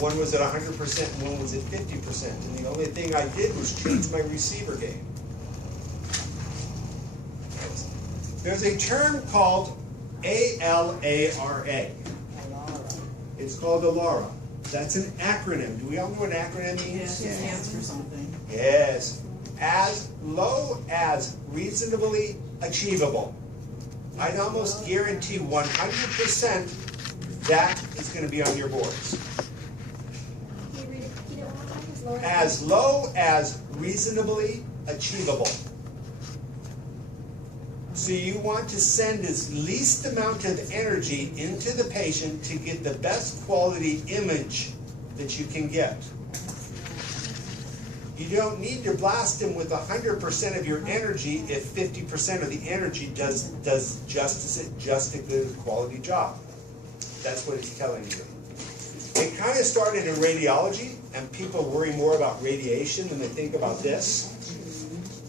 One was at 100% and one was at 50%. And the only thing I did was change my receiver gain. There's a term called ALARA. It's called ALARA. That's an acronym. Do we all know what an acronym means? Yes, it stands for something. Yes. As low as reasonably achievable. I'd almost guarantee 100% that is going to be on your boards. As low as reasonably achievable. So you want to send as least amount of energy into the patient to get the best quality image that you can get. You don't need to blast him with 100% of your energy if 50% of the energy does just a good quality job. That's what it's telling you. It kind of started in radiology, and people worry more about radiation than they think about this.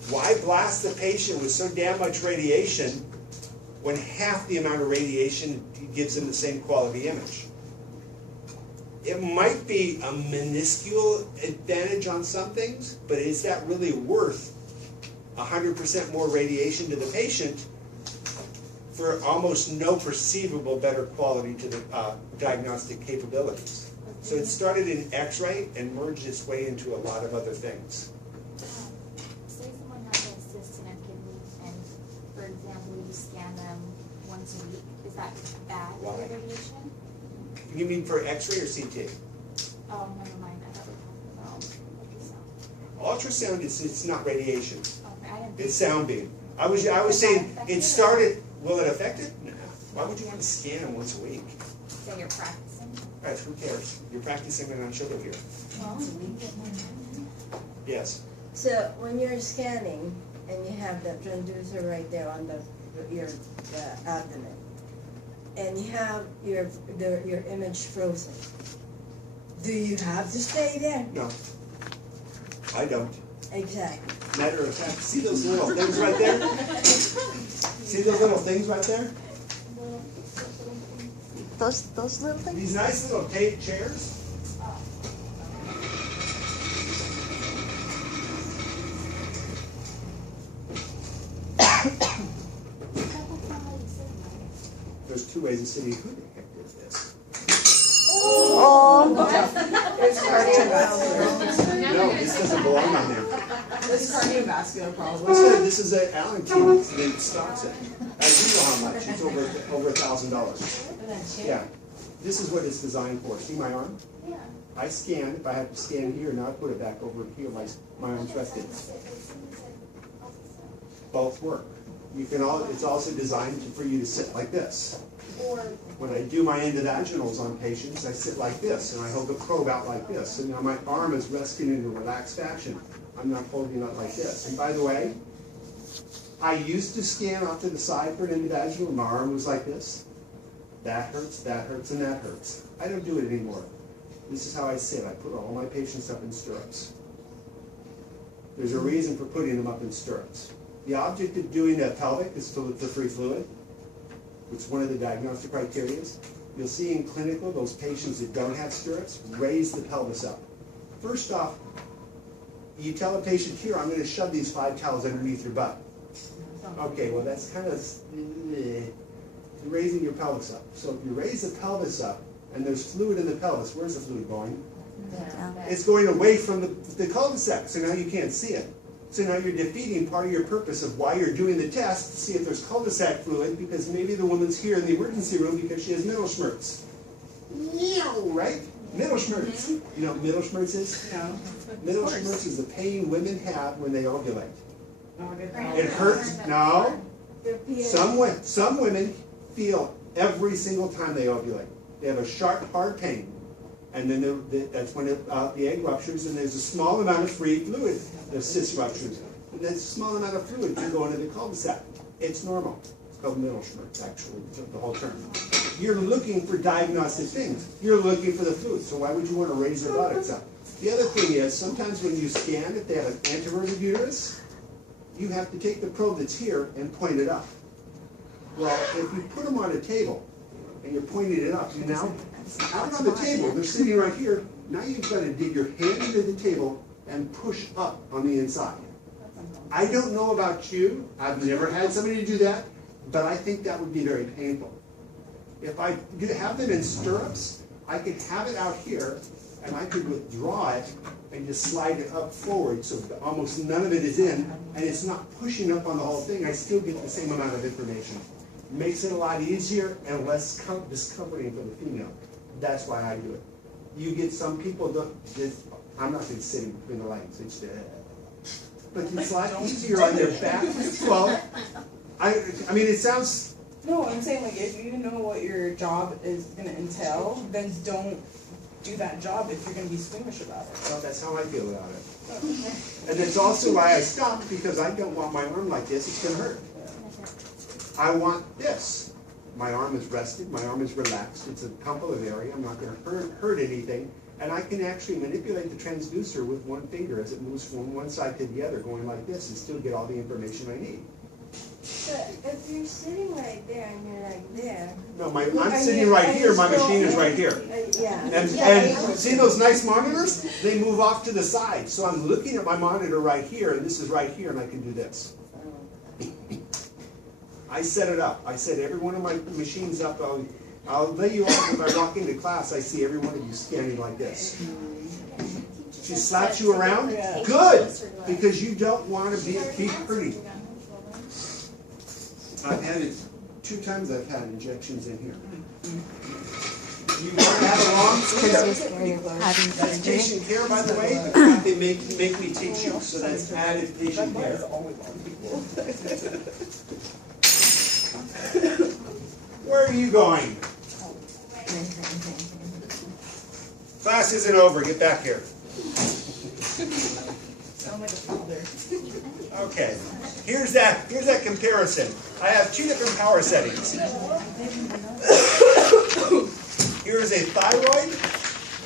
Why blast the patient with so damn much radiation when half the amount of radiation gives them the same quality image? It might be a minuscule advantage on some things, but is that really worth 100% more radiation to the patient for almost no perceivable better quality to the diagnostic capabilities? So it started in X-ray and merged its way into a lot of other things. Say someone has a cyst in a kidney, and for example, you scan them once a week. Is that bad for Why? radiation? You mean for X-ray or CT? Oh, never mind. I thought we were talking about ultrasound. Ultrasound it's not radiation. Okay, I didn't. It's sound beam. I was saying it started. Will it affect it? No. Why would you want to scan them once a week? Say you're practicing. Right, who cares? You're practicing and on sugar here. Well, Yes. So when you're scanning and you have the transducer right there on your abdomen, and you have your image frozen, do you have to stay there? No. I don't. Exactly. Matter of fact, see those little things right there? See those little things right there? Those little things? These nice little tape chairs. There's two ways of sitting. Who the heck did this? Oh, It's cardiovascular. No, this doesn't belong on there. It's cardiovascular problem. This is an Allen team that stocks it. I do know how much. It's over $1,000. Yeah. This is what it's designed for. See my arm? yeah. I scan. If I have to scan here, now I put it back over here. My arm's rested. Both work. You can it's also designed for you to sit like this. Or When I do my endovaginals on patients, I sit like this, and I hold the probe out like this. So now my arm is resting in a relaxed fashion. I'm not holding it like this. And by the way, I used to scan off to the side for an endovaginal, and my arm was like this. That hurts, and that hurts. I don't do it anymore. This is how I sit. I put all my patients up in stirrups. There's a reason for putting them up in stirrups. The object of doing a pelvic is to lift the free fluid, which is one of the diagnostic criteria. You'll see in clinical, those patients that don't have stirrups, raise the pelvis up. First off, you tell a patient here, I'm going to shove these 5 towels underneath your butt. Okay, well that's kind of raising your pelvis up. So if you raise the pelvis up, and there's fluid in the pelvis, where's the fluid going? It's going away from the cul-de-sac, so now you can't see it. So now you're defeating part of your purpose of why you're doing the test, to see if there's cul-de-sac fluid, because maybe the woman's here in the emergency room because she has Mittelschmerz. Right? Mittelschmerz. You know what Mittelschmerz is? No. Mittelschmerz is the pain women have when they ovulate. Oh, It hurts. No. Some women feel every single time they ovulate. They have a sharp, hard pain. And then that's when the egg ruptures, and there's a small amount of free fluid. The cyst ruptures. And that small amount of fluid can go into the cul-de-sac. It's normal. It's called Mittelschmerz, actually, the whole term. You're looking for diagnostic things. You're looking for the fluid. So why would you want to raise their buttocks up? The other thing is, sometimes when you scan, if they have an anteverted uterus, you have to take the probe that's here and point it up. Well, if you put them on a table and you're pointing it up, you now out on the table, they're sitting right here. Now you've got to dig your hand into the table and push up on the inside. I don't know about you, I've never had somebody do that, but I think that would be very painful. If I have them in stirrups, I could have it out here, and I could withdraw it and just slide it up forward so that almost none of it is in, and it's not pushing up on the whole thing. I still get the same amount of information. Makes it a lot easier and less discomforting for the female. That's why I do it. You get some people, I'm not going to sit between the legs, but it's a lot easier on their back. Well, I mean, it sounds... No, I'm saying, like, if you know what your job is gonna entail, then don't do that job if you're gonna be squeamish about it. Well, that's how I feel about it. And that's also why I stopped, because I don't want my arm like this, it's gonna hurt. I want this. My arm is rested, my arm is relaxed, it's a comfortable area, I'm not gonna hurt anything, and I can actually manipulate the transducer with one finger as it moves from one side to the other, going like this, and still get all the information I need. But if you're sitting right there and you're like there. No, I'm sitting right here, my machine is right here. Yeah. And see those nice monitors? They move off to the side. So I'm looking at my monitor right here, and this is right here, and I can do this. I set it up. I set every one of my machines up. I'll lay you off. If I walk into class, I see every one of you standing like this. She slaps you around? Good! Because you don't want to be hurting. I've had it 2 times. I've had injections in here. You want to have a long that's patient care, by the way. They make me teach you, so that's added patient care. Where are you going? Class isn't over. Get back here. Sound like a father. Okay. Here's that comparison. I have 2 different power settings. Here's a thyroid,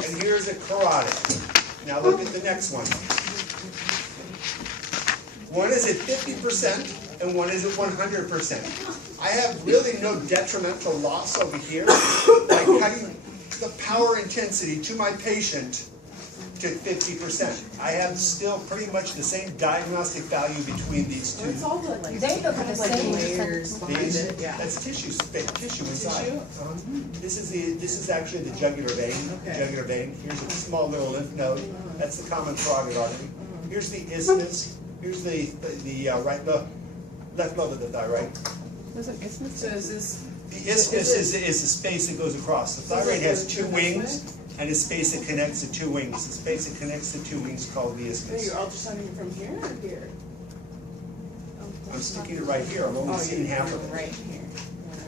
and here's a carotid. Now look at the next one. One is at 50%, and one is at 100%. I have really no detrimental loss over here by cutting the power intensity to my patient to 50%. I have still pretty much the same diagnostic value between these two. It's all the, like, They look kind of the like same. layers behind These, it, yeah. that's tissue inside. Tissue? This is actually the jugular vein. Okay. Jugular vein. Here's a small little lymph node. That's the common carotid artery. Here's the isthmus. Here's the left lobe of the thyroid. So is this? The isthmus is the space that goes across. The thyroid has 2 wings, and a space that connects the 2 wings. The space that connects the 2 wings is called the Are isthmus. you ultrasounding from here or here? I'm sticking it right here. I'm only seeing half of it. Right here.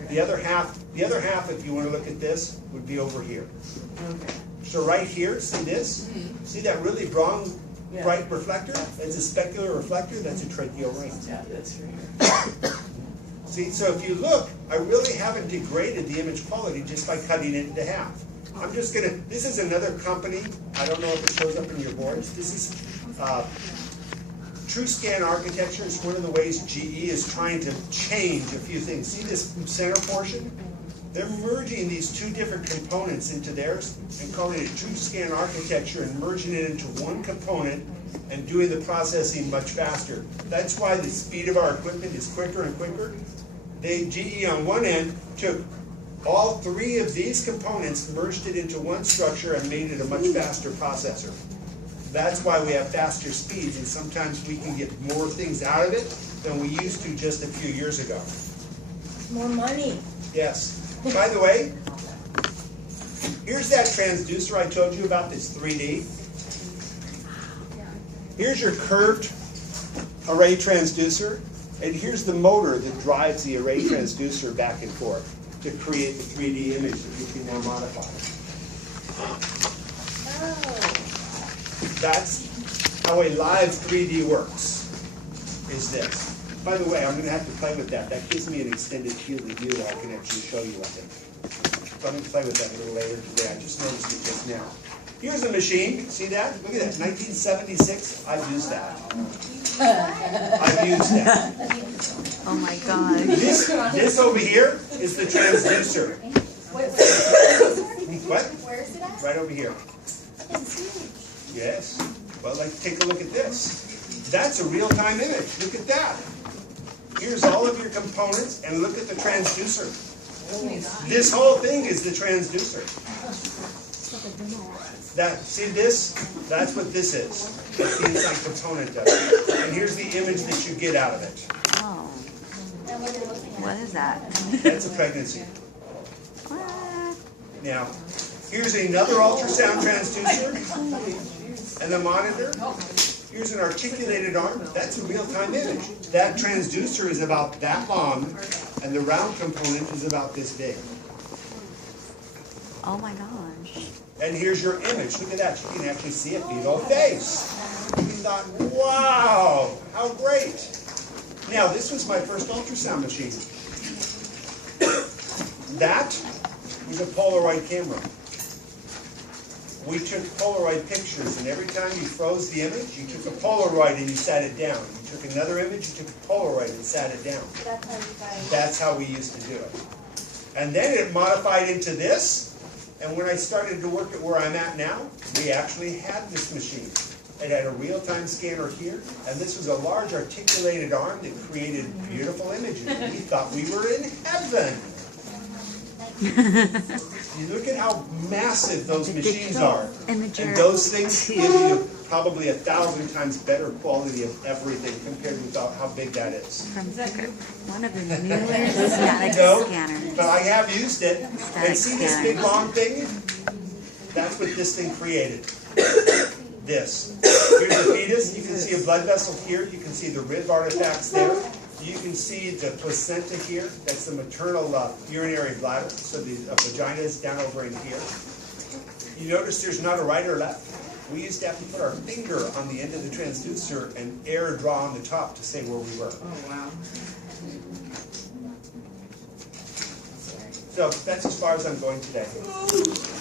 The other half, if you want to look at this, would be over here. Okay. So right here, see this? See that really bright reflector? That's a specular reflector. That's a tracheal ring. Yeah, that's right here. See, so if you look, I really haven't degraded the image quality just by cutting it into half. I'm just gonna, this is another company, I don't know if it shows up in your boards, this is TrueScan architecture. Is one of the ways GE is trying to change a few things. See this center portion? They're merging these 2 different components into theirs and calling it TrueScan architecture and merging it into one component and doing the processing much faster. That's why the speed of our equipment is quicker and quicker. GE on one end took all 3 of these components, merged it into one structure, and made it a much faster processor. That's why we have faster speeds, and sometimes we can get more things out of it than we used to just a few years ago. More money. Yes. By the way, here's that transducer I told you about that's 3D. Here's your curved array transducer, and here's the motor that drives the array transducer back and forth to create the 3D image that you can now modify. That's how a live 3D works, is this. By the way, I'm going to have to play with that. That gives me an extended field of view that I can actually show you, I think. So I'm going to play with that a little later today. I just noticed it just now. Here's a machine. See that? Look at that. 1976. I've used that. I've used that. Oh my God. This over here is the transducer. What? Where is it at? Right over here. It's huge. Yes. Well, like, take a look at this. That's a real-time image. Look at that. Here's all of your components, and look at the transducer. This whole thing is the transducer. That, see this? That's what this is. That's the inside component of it. And here's the image that you get out of it. Oh, And what you're looking at. what is that? That's a pregnancy. What? Now, here's another ultrasound transducer and the monitor. Here's an articulated arm. That's a real-time image. That transducer is about that long, and the round component is about this big. Oh my gosh. And here's your image. Look at that. You can actually see a fetal face. You thought, wow, how great. Now, this was my first ultrasound machine. That was a Polaroid camera. We took Polaroid pictures, and every time you froze the image, you took a Polaroid and you sat it down. You took another image, you took a Polaroid and sat it down. That's how you guys. That's how we used to do it. And then it modified into this, and when I started to work at where I'm at now, we actually had this machine. It had a real-time scanner here, and this was a large articulated arm that created beautiful images. We thought we were in heaven. You look at how massive those machines are. And those things give you probably 1,000 times better quality of everything compared with how big that is. From one of the newer static No, scanners. but I have used it. And Static see this big long thing? That's what this thing created. This. Here's the fetus. You can see a blood vessel here. You can see the rib artifacts there. You can see the placenta here. That's the maternal urinary bladder. So the vagina is down over in here. You notice there's not a right or left. We used to have to put our finger on the end of the transducer and air draw on the top to say where we were. Oh, wow. So that's as far as I'm going today.